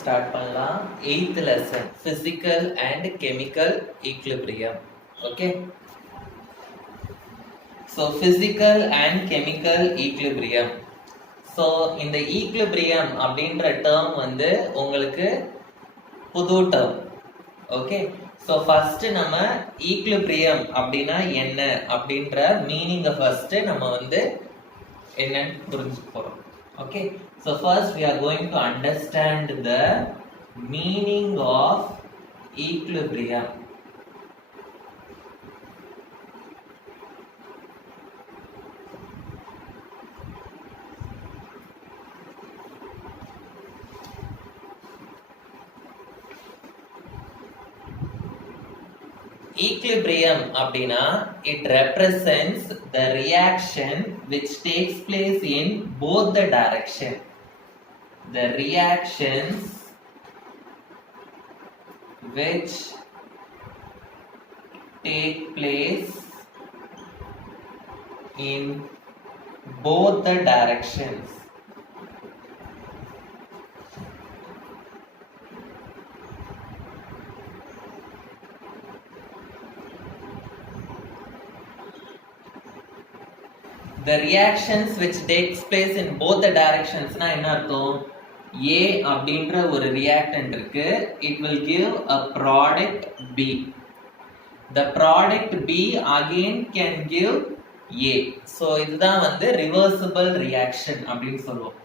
ஸ்டார்ட் பண்ணலாம். 8th lesson physical and chemical equilibrium. Okay, so physical and chemical equilibrium. So இந்த equilibrium அப்படின்ற term வந்து உங்களுக்கு புது term. Okay, so first நம்ம equilibrium அப்படின்னா என்ன அப்படின்ற மீனிங்கை first நம்ம வந்து என்னன்னு புரிஞ்சுக்க போறோம். Okay, so first we are going to understand the meaning of equilibrium. Equilibrium அப்படினா it represents the reaction which takes place in both the direction. The reactions which take place in both the directions. The reactions which takes place in both the directions na enna artham? A அப்படின்ற ஒரு reactant இருக்கு, it will give a product B. The product B again can give A. So இதுதான் வந்து reversible reaction அப்படின்னு சொல்லுவோம்.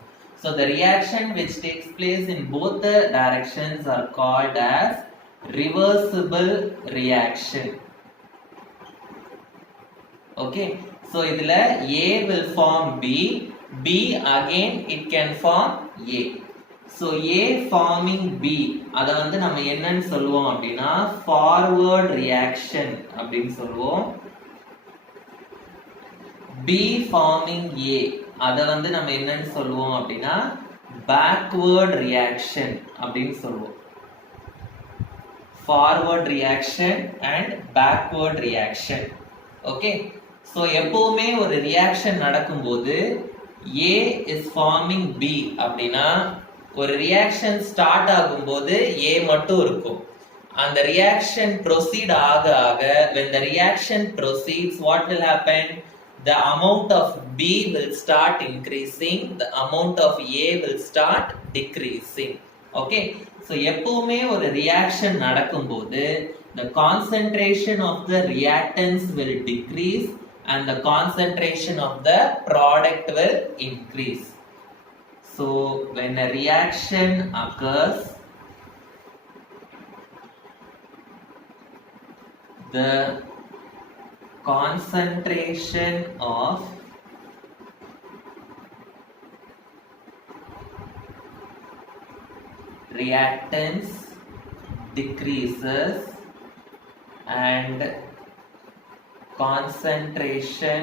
So the reaction which takes place in both the directions are called as reversible reaction. Okay, so இதுல A will form B, B again it can form A. So A forming B, அத வந்து நம்ம என்னன்னு சொல்லுவோம் அப்படின்னா forward reaction அப்படின்னு சொல்லுவோம். B forming A, அத வந்து நம்ம என்னன்னு சொல்லுவோம் அப்படின்னா backward reaction அப்படின்னு சொல்லுவோம். Forward reaction and backward reaction. Okay, so எப்பவுமே ஒரு reaction நடக்கும்போது A is forming B அப்படின்னா ஒரு reaction start ஆகும்போது A மட்டும் இருக்கும். அந்த reaction proceed ஆக when the reaction proceeds, what will happen? The amount of B will start increasing, the amount of A will start decreasing. Okay, so எப்பவுமே ஒரு reaction நடக்கும்போது the concentration of the reactants will decrease and the concentration of the product will increase. So when a reaction occurs, the concentration of reactants decreases and concentration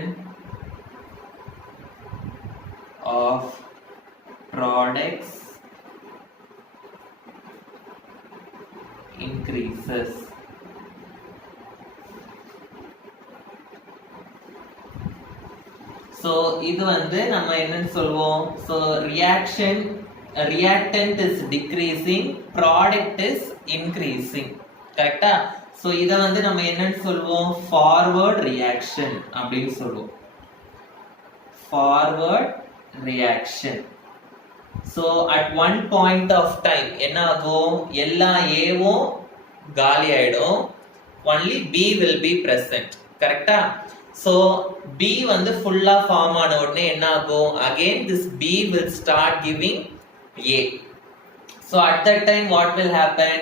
of products increases. So இது வந்து நம்ம என்னன்னு சொல்வோம்? So reactant is decreasing, product is increasing. கரெக்ட்டா? So இத வந்து நம்ம என்னன்னு சொல்வோம்? Forward reaction அப்படின்னு சொல்லுவோம். Forward reaction. So at one point of time என்ன ஆகும்? எல்லா Aவும் காலி ஆயிடும், only B will be present. கரெக்ட்டா? So B வந்து ஃபுல்லா ஃபார்ம் ஆன உடனே என்ன ஆகும்? Again this B will start giving A. So at that time what will happen?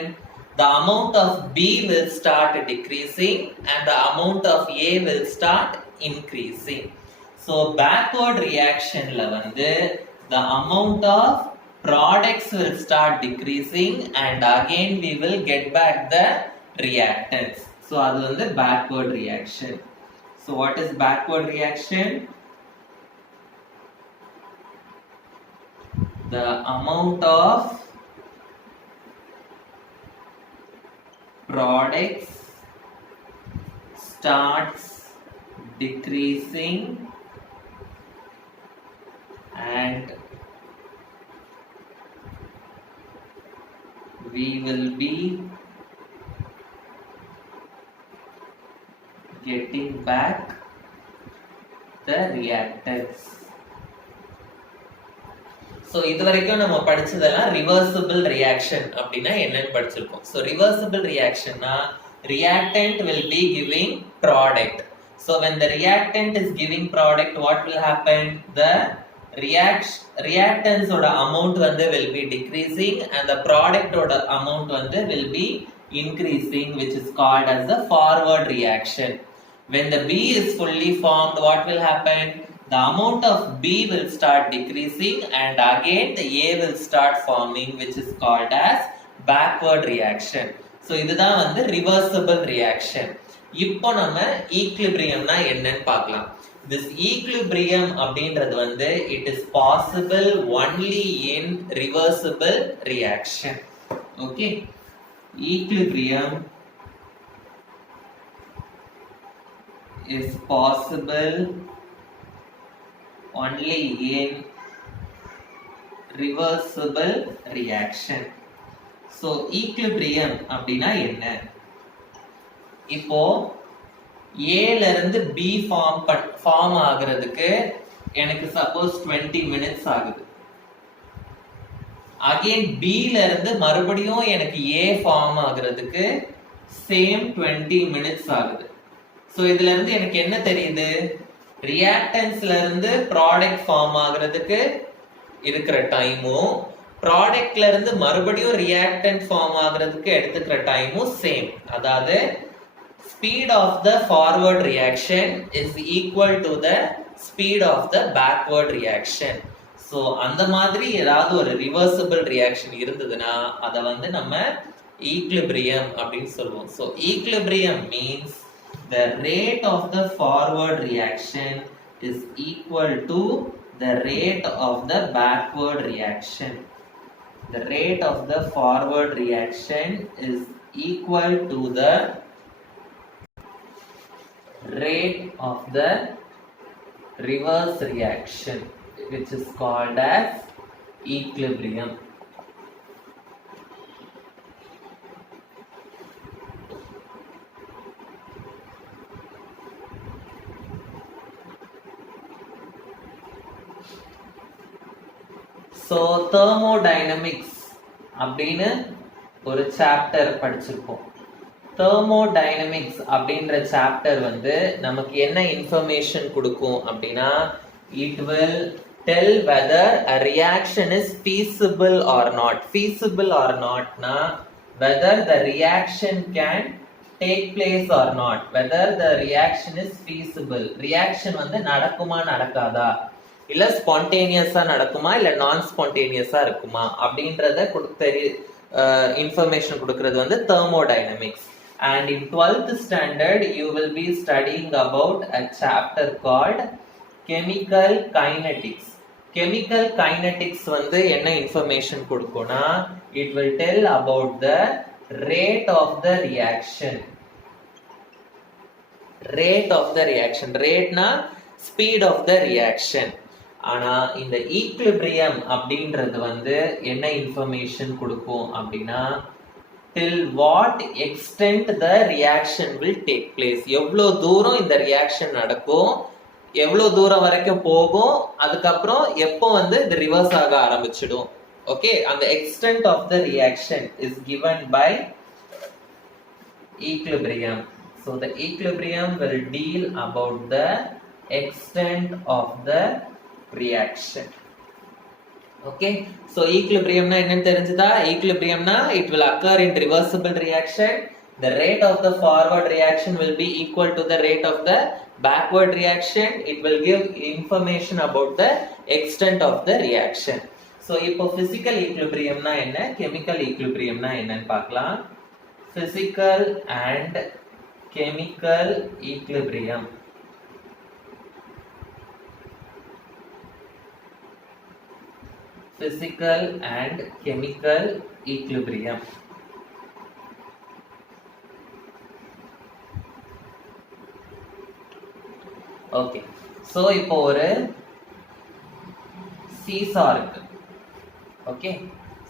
The amount of B will start decreasing and the amount of A will start increasing. So backward reaction la வந்து the amount of products will start decreasing and again we will get back the reactants. So அது வந்து backward reaction. So what is backward reaction? The amount of products starts decreasing and we will be getting back the reactants. So இதுவரைக்கும் நம்ம படிச்சதெல்லாம் reversible reaction அப்படினா என்னன்னு படிச்சிருக்கோம். So reversible reactionனா reactant will be giving product. So when the reactant is giving product, what will happen? The reactants oda amount வந்து will be decreasing and the product oda amount வந்து will be increasing, which is called as the forward reaction. When the B is fully formed, what will happen? The amount of B will start decreasing and again the A will start forming, which is called as backward reaction. So இதுதான் வந்து reversible reaction. இப்போ நம்ம ஈக்லிபிரியம்னா என்னன்னு பார்க்கலாம். This equilibrium அப்படின்றது வந்து it is possible only in reversible reaction. Okay, equilibrium is possible only in reversible reaction. So equilibrium அப்படினா என்ன? இப்போ A ல இருந்து B ஃபார்ம் ஆகிறதுக்கு எனக்கு சப்போஸ் 20 மினிட்ஸ் ஆகுது. அகைன் B ல இருந்து மறுபடியும் எனக்கு A ஃபார்ம் ஆகிறதுக்கு சேம் 20 மினிட்ஸ் ஆகுது. சோ இதுல இருந்து எனக்கு என்ன தெரியுது? ரியாக்டன்ஸ்ல இருந்து ப்ராடக்ட் ஃபார்ம் ஆகிறதுக்கு இருக்கிற டைமும் ப்ராடக்ட்ல இருந்து மறுபடியும் ரியாக்டன்ட் ஃபார்ம் ஆகிறதுக்கு எடுத்துக்கிற டைமும் சேம். அதாவது speed of the forward reaction is equal to the speed of the backward reaction. So அந்த மாதிரி ஏதாவது ஒரு reversible reaction இருந்ததுன்னா அத வந்து நம்ம equilibrium அப்படினு சொல்லுவோம். So equilibrium means the rate of the forward reaction is equal to the rate of the backward reaction. The rate of the forward reaction is equal to the rate of the reverse reaction, which is called as equilibrium. So thermodynamics அப்படின்னு ஒரு சாப்டர் படிச்சிருப்போம். thermodynamics அப்படின்ற சாப்டர் வந்து நமக்கு என்ன இன்ஃபர்மேஷன் கொடுக்கும் அப்படின்னா it will tell whether a reaction is feasible or not. Feasible or not na whether the reaction can take place or not. Whether the reaction is feasible. Reaction வந்து நடக்குமா நடக்காதா, இல்ல ஸ்பான்டேனியஸா நடக்குமா இல்ல நான் ஸ்பான்டேனியஸா இருக்குமா அப்படின்றத இன்ஃபர்மேஷன் கொடுக்கிறது வந்து thermodynamics. And in 12th standard you will be studying about a chapter called chemical kinetics. Chemical kinetics வந்து என்ன இன்ஃபர்மேஷன் கொடுக்கும்னா it will tell about the rate of the reaction. Rate of the reaction. Rate na speed of the reaction. ஆனா இந்த ஈக்லிபிரியம் அப்படின்றது வந்து என்ன இன்ஃபர்மேஷன் கொடுக்கும் அப்படின்னா till what extent the reaction will take place. எவ்வளவு தூரம் இந்த ரியாக்ஷன் நடக்கும், எவ்வளவு தூரம் வரைக்கும் போகும், அதுக்கப்புறம் எப்போ வந்து இது ரிவர்ஸ் ஆக ஆரம்பிச்சிடும். ஓகே, அந்த extent of the reaction is given by equilibrium. So the equilibrium will deal about the extent of the reaction. Okay, so equilibrium na enna therinjudha? Equilibrium na it will occur in reversible reaction. The rate of the forward reaction will be equal to the rate of the backward reaction. It will give information about the extent of the reaction. So ipo physical equilibrium na enna, chemical equilibrium na enna nu paakalam. Physical and chemical equilibrium. Physical and chemical equilibrium. Okay, so இப்போ ஒரு சீசா இருக்கு. Okay,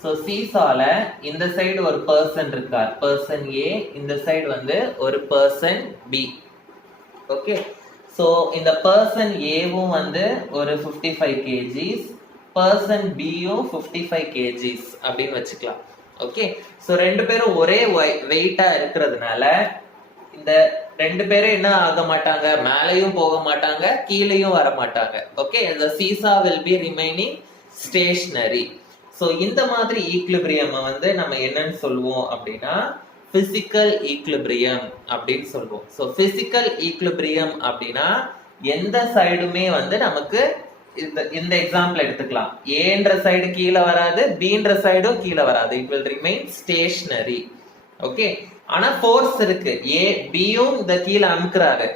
so so சீசால இந்த சைடு ஒரு பர்சன் இருக்கார், பர்சன் ஏ, இந்த சைடு வந்து ஒரு பர்சன் பி. ஓகே, ஸோ இந்த பர்சன் ஏவும் வந்து ஒரு 55 kgs, பர்சன் பியும் 55 kgs அப்படின்னு வச்சுக்கலாம். ஓகே, ஸோ ரெண்டு பேரும் ஒரே வெயிட்டா இருக்கிறதுனால இந்த ரெண்டு பேரும் என்ன ஆக மாட்டாங்க, மேலையும் போக மாட்டாங்க, கீழேயும் வர மாட்டாங்க. Okay, the seesaw will be remaining stationary. So இந்த மாதிரி ஈக்லிபிரியம் வந்து நம்ம என்னன்னு சொல்லுவோம் அப்படின்னா பிசிக்கல் ஈக்லிபிரியம் அப்படின்னு சொல்லுவோம். ஸோ பிசிக்கல் ஈக்லிபிரியம் அப்படின்னா எந்த சைடுமே வந்து நமக்கு இந்த எக்ஸாம்பிள் எடுத்துக்கலாம், ஏன்ற சைடு கீழே வராது, பீன்ற சைடும் கீழே வராது, it will remain stationary. Okay, ஆனா ஃபோர்ஸ் இருக்கு, ஏ பியும் இத கீழே அமுக்குறாரு,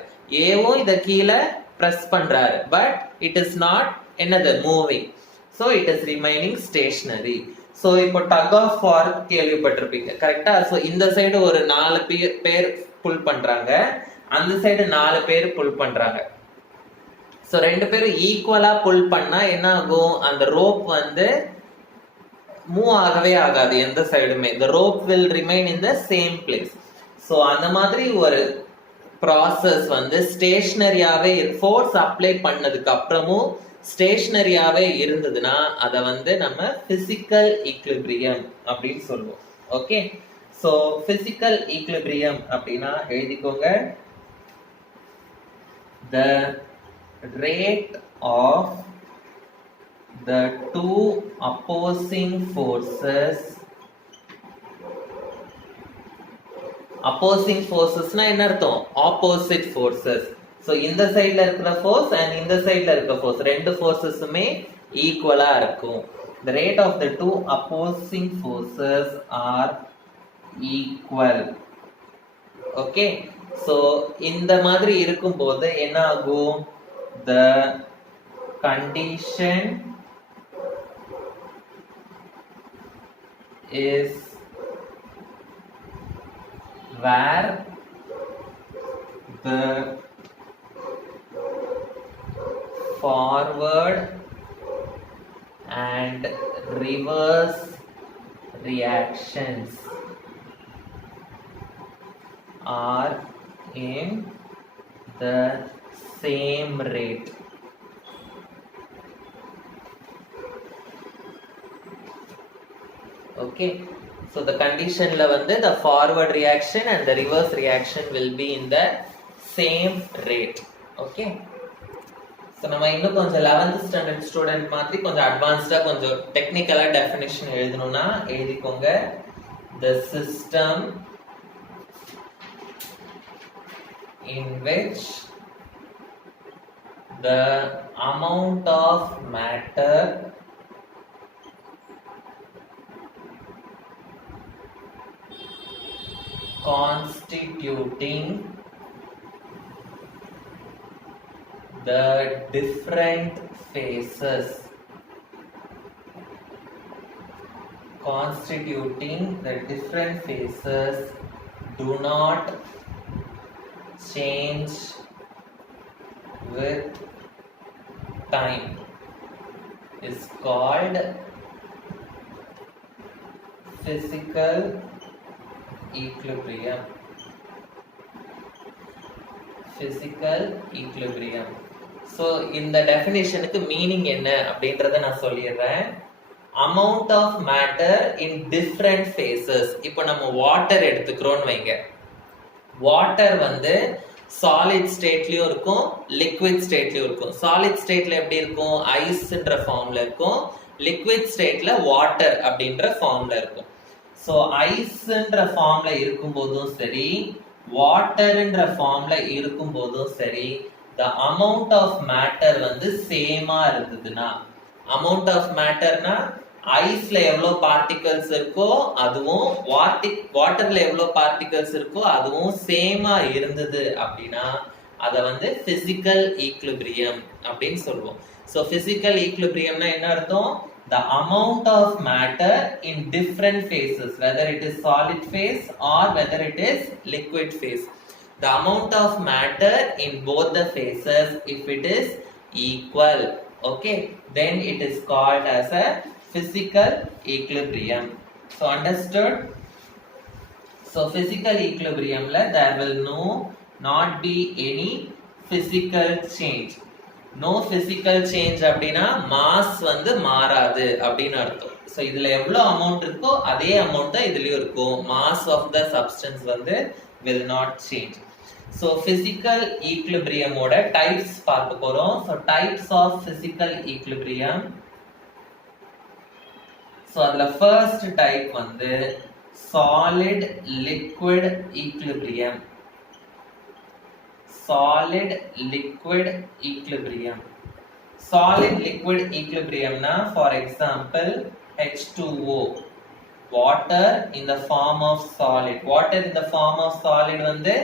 ஏவும் இத கீழே பிரஸ் பண்றாரு, பட் இட் இஸ் நாட் என்னது moving, so it is remaining stationary. So இப்போ டக் ஆஃப் வார் கேள்விப்பட்டிருப்பீங்க, கரெக்டா? ஸோ இந்த சைடு ஒரு 4 பேர் புல் பண்றாங்க, அந்த சைடு 4 பேர் புல் பண்றாங்க. ஸோ ரெண்டு பேரும் ஈக்குவலா புல் பண்ணா என்ன ஆகும், அந்த ரோப் வந்து மூவ் ஆகவே ஆகாது எந்த சைடுமே, the rope will remain in the same place. So அந்த மாதிரி ஒரு ப்ராசஸ் வந்து ஸ்டேஷனரியாவே ஃபோர்ஸ் அப்ளை பண்ணதுக்கு அப்புறமும் ஸ்டேஷனரியாவே இருந்ததுன்னா அதை வந்து நம்ம பிசிக்கல் ஈக்லிபிரியம் அப்படின்னு சொல்லுவோம். ஓகே, ஸோ பிசிக்கல் ஈக்லிபிரியம் அப்படின்னா எழுதிக்கோங்க, the rate of the two opposing forces. opposing forces na என்ன அர்த்தம், opposite forces. so இந்த சைடுல இருக்கிற force and இந்த சைடுல இருக்கிற force ரெண்டு forcesமே ஈக்குவலா இருக்கும். the rate of the two opposing forces are equal. okay, so இந்த மாதிரி இருக்கும்போது என்ன ஆகும், the condition is where the forward and reverse reactions are in the same rate. okay, so the condition la வந்து the forward reaction and the reverse reaction will be in the same rate. okay, so நம்ம இன்னும் கொஞ்சம் 11th standard student மாதிரி கொஞ்சம் அட்வான்ஸ்டா கொஞ்சம் டெக்னிக்கலா டெஃபினிஷன் எழுதணும்னா எழுதிக்கோங்க, the system in which the amount of matter constituting the different phases do not change with time is called physical equilibrium. physical equilibrium. so இந்த டெஃபினிஷனுக்கு மீனிங் என்ன அப்படின்றத நான் சொல்லிடுறேன். amount of matter in different phases. இப்போ நம்ம வாட்டர் எடுத்துக்கிறோம்னு வைங்க, வாட்டர் வந்து சாலிட் ஸ்டேட்லயும் இருக்கும், லிக்விட் ஸ்டேட்லயும் இருக்கும். சாலிட் ஸ்டேட்ல எப்படி இருக்கும், ஐஸ்ன்ற ஃபார்ம்ல இருக்கும், லிக்விட் ஸ்டேட்ல வாட்டர் அப்படின்ற ஃபார்ம்ல இருக்கும். ஸோ ஐஸ்ன்ற ஃபார்ம்ல இருக்கும் போதும் சரி, வாட்டர்ன்ற ஃபார்ம்ல இருக்கும் போதும் சரி, the amount of matter வந்து சேமா இருந்ததுன்னா, amount of matterனா ஐஸ்ல எவ்வளவு பார்ட்டிகல்ஸ் இருக்கோ அதுவும் வாட்டர்ல எவ்வளவு பார்ட்டிகல்ஸ் இருக்கோ அதுவும் சேமா இருந்தது அப்படின்னா அத வந்து பிசிக்கல் ஈக்லிபிரியம் அப்படின்னு சொல்லுவோம். ஸோ பிசிக்கல் ஈக்லிபிரியம்னா என்ன அர்த்தம், the amount of matter in different phases, whether it is solid phase or whether it is liquid phase, the amount of matter in both the phases, if it is equal, okay, then it is called as a physical equilibrium. So understood? So physical equilibrium there will not be any physical change. No physical change அப்படினா mass வந்து மாறாது அப்படினு அர்த்தம். So இதுல எவ்வளவு amount இருக்கோ அதே amount தான் இதுலயும் இருக்கும். Mass of the substance வந்து will not change. So physical equilibrium ஓட types பார்க்க போறோம். So types of physical equilibrium. So அதுல first type வந்து solid liquid equilibrium. Solid liquid equilibrium. Solid liquid equilibrium na, for example, H2O, water in the form of solid. Water in the form of solid வந்து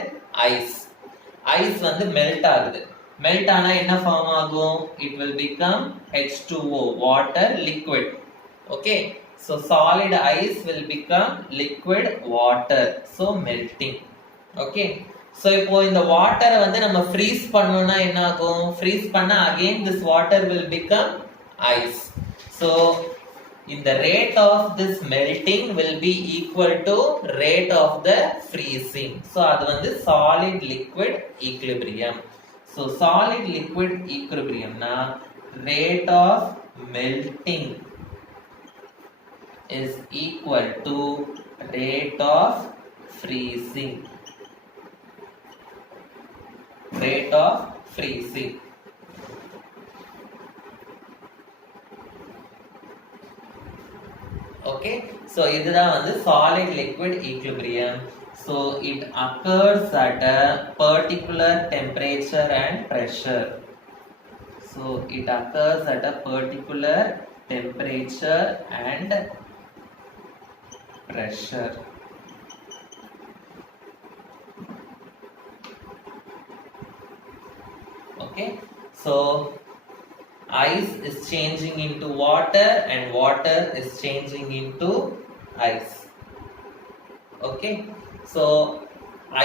ice. Ice வந்து melt ஆகுது. Melt ஆனா என்ன form ஆகும்? It will become H2O, water liquid. Okay, so solid ice will become liquid water, so melting. Okay, so இப்போ இந்த water வந்து நம்ம freeze பண்ணோம்னா என்ன ஆகும்? Freeze பண்ணா again this water will become ice. So in the rate of this melting will be equal to rate of the freezing. So அது வந்து solid liquid equilibrium. So solid liquid equilibrium na rate of melting is equal to rate of freezing. Rate of freezing. Okay, so இதுதான் வந்து solid liquid equilibrium. So it occurs at a particular temperature and pressure. So it occurs at a particular temperature and pressure. Okay, so ice is changing into water and water is changing into ice. Okay, so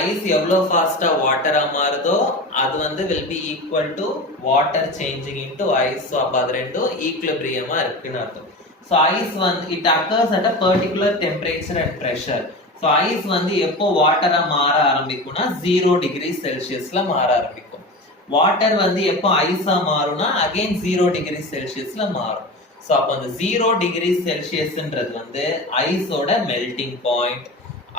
ice எவ்வளோ ஃபாஸ்டா வாட்டரா மாறுதோ அது வந்து will be equal to water changing into ice. So அப்ப அது ரெண்டும் ஈக்குலிபிரியமா இருக்குன்னு அர்த்தம். So ice வந்து it occurs at a particular temperature and pressure. So ice வந்து எப்போ வாட்டரா மாற ஆரம்பிக்கும்னா 0 டிகிரி செல்சியஸ்ல மாற ஆரம்பிக்கும். வாட்டர் வந்து எப்போ ஐஸா மாறும்னா அகைன் 0 டிகிரி செல்சியஸ்ல மாறும். ஸோ அப்போ அந்த 0 டிகிரி செல்சியஸ்ன்றது வந்து ஐஸோட மெல்டிங் பாயிண்ட்.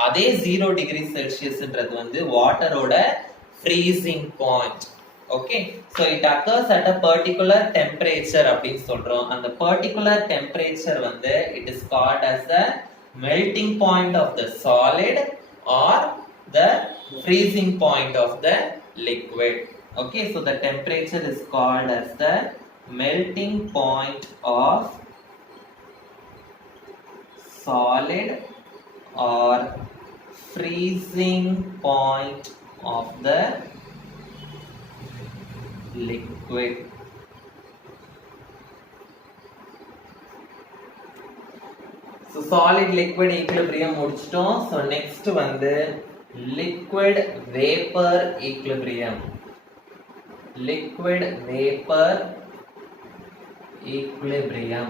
அதே 0 டிகிரி செல்சியஸ்ன்றது வந்து வாட்டரோட freezing point. Okay, so it occurs at a particular temperature அப்படின்னு சொல்றோம். அந்த பர்டிகுலர் டெம்பரேச்சர் வந்து it is called as the melting point of the solid or the freezing point of the liquid. Okay, so the temperature is called as the melting point of solid or freezing point of the liquid. So solid liquid equilibrium முடிச்சிட்டோம். So next வந்து liquid vapor equilibrium. Liquid vapor equilibrium.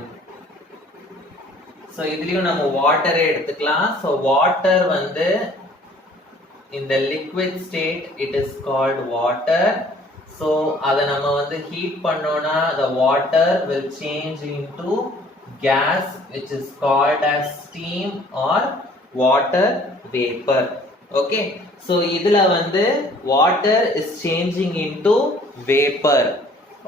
So இதுலயும் நம்ம வாட்டரை எடுத்துக்கலாம். So water வந்து in the liquid state it is called water. So அதை நம்ம வந்து heat பண்ணோம்னா the water will change into gas which is called as steam or water vapor. Okay, so இதுல வந்து water is changing into vapor.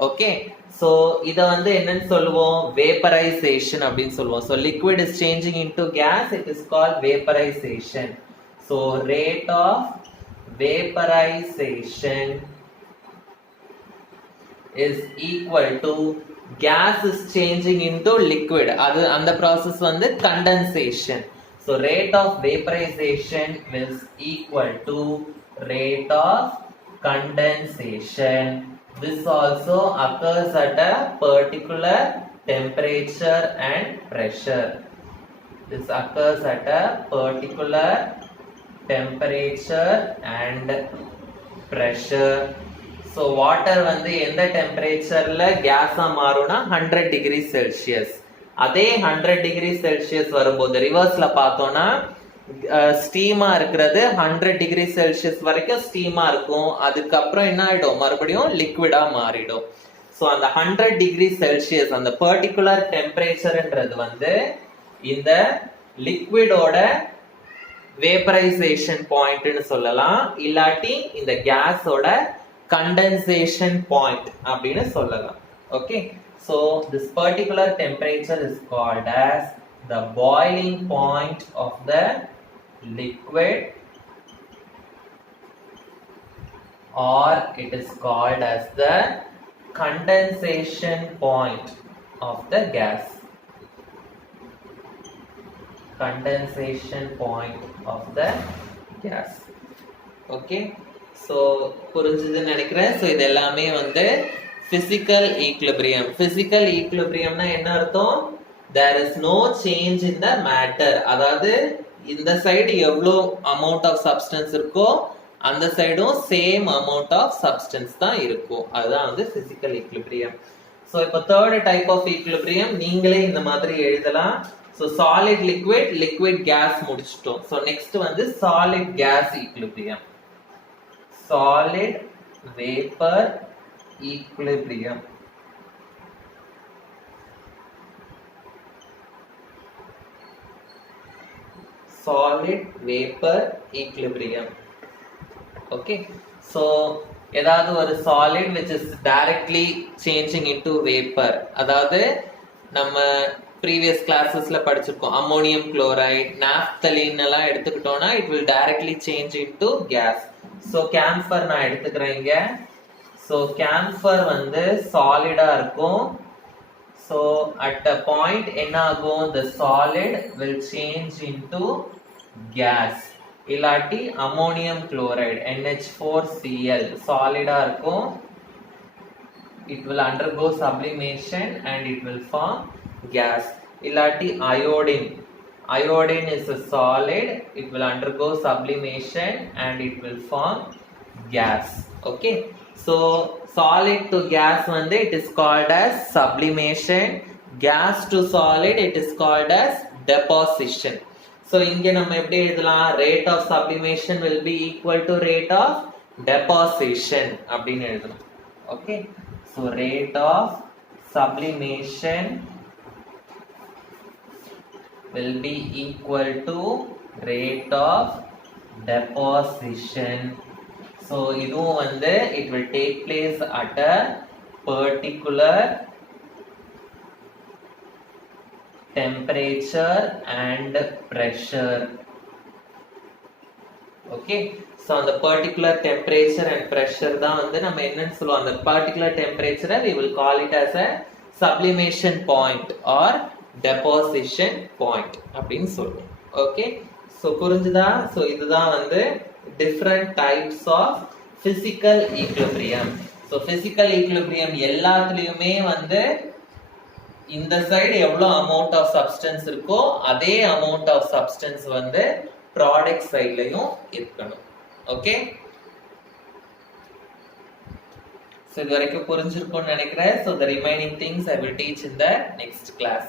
Okay, so இத வந்து என்னன்னு சொல்லுவோம்? Vaporization அப்படின்னு சொல்லுவோம். So liquid is changing into gas, it is called vaporization. So rate of vaporization is equal to gas is changing into liquid. அது அந்த process வந்து condensation. So rate of vaporization is equal to rate of condensation. This also occurs at a particular temperature and pressure. This occurs at a particular temperature and pressure. So water வந்து எந்த டெம்பரேச்சர்ல கேஸா மாறும்னா 100 degree Celsius. அதே 100 degree Celsius வரும்போது ரிவர்ஸ்ல பார்த்தோம்னா ஸ்டீமா இருக்கிறது 100 டிகிரி செல்சியஸ் வரைக்கும் ஸ்டீமா இருக்கும். அதுக்கப்புறம் என்ன ஆயிடும், மறுபடியும் லிக்விடா மாறிடும். ஸோ அந்த 100 டிகிரி செல்சியஸ் அந்த பர்டிகுலர் டெம்பரேச்சர்ன்றது வந்து இந்த லிக்விடோட வேப்பரைசேஷன் பாயிண்ட்னு சொல்லலாம், இல்லாட்டி இந்த கேஸோட கண்டென்சேஷன் பாயிண்ட் அப்படின்னு சொல்லலாம். Okay, so this particular temperature is called as the boiling point of the liquid, or it is called as the condensation point of the gas. Condensation point of the gas. Okay, so புரிஞ்சதுன்னு நினைக்கிறேன். ஸோ இது எல்லாமே வந்து physical equilibrium. Physical equilibriumனா என்ன அர்த்தம்? There is no change in the matter. அதாவது இந்த சைடு எவ்வளோ அமௌண்ட் ஆஃப் சப்ஸ்டன்ஸ் இருக்கோ அந்த சைடும் சேம் அமௌண்ட் ஆஃப் சப்ஸ்டன்ஸ் தான் இருக்கும். அதுதான் வந்து physical equilibrium. ஸோ இப்போ தேர்ட் டைப் ஆஃப் equilibrium நீங்களே இந்த மாதிரி எழுதலாம். So solid liquid, liquid gas முடிச்சிட்டோம். ஸோ நெக்ஸ்ட் வந்து solid gas equilibrium. Solid vapour equilibrium. Solid vapor equilibrium. Okay, so ஏதாவது ஒரு solid which is directly changing into vapor, அதாவது நம்ம previous classesல படிச்சிருக்கோம் அம்மோனியம் குளோரைட், naphthalene எல்லாம் எடுத்துக்கிட்டோம்னா it will directly change into gas. so camphor நான் எடுத்துக்கிறேன் இங்க. so camphor வந்து சாலிடா இருக்கும். so at a point என்ன ஆகும், the solid will change into gas, இல்லாட்டி அம்மோனியம் குளோரைடு NH4Cl சாலிடா இருக்கும். it will undergo sublimation and it will form gas. இல்லாட்டி iodine, iodine is a solid, it will undergo sublimation and it will form gas. okay, so solid to gas வந்து it is called as sublimation, gas to solid it is called as deposition. so இங்க நம்ம எப்படி எழுதலாம், rate of sublimation will be equal to rate of deposition அப்படின்னு எழுதலாம். okay, so rate of sublimation will be equal to rate of deposition. so இதுவும் வந்து it will take place at a particular temperature and pressure. okay, so அந்த particular temperature and pressure தான் வந்து நம்ம என்னன்னு சொல்லுவோம், அந்த particular temperature we will call it as a sublimation point or deposition point அப்படின்னு சொல்லுவோம். okay, so புரிஞ்சுதா? so இதுதான் வந்து different types of physical equilibrium. so physical equilibrium எல்லாத்துலயுமே வந்து இந்த சைடு எவ்வளவு அமௌண்ட் ஆஃப் சப்ஸ்டன்ஸ் இருக்கோ அதே அமௌண்ட் ஆஃப் சப்ஸ்டன்ஸ் வந்து ப்ராடக்ட் சைட்லயும் இருக்கணும். ஓகே, so இது வரைக்கும் புரிஞ்சிருக்கும்னு நினைக்கிறேன். so the remaining things I will teach in the next class.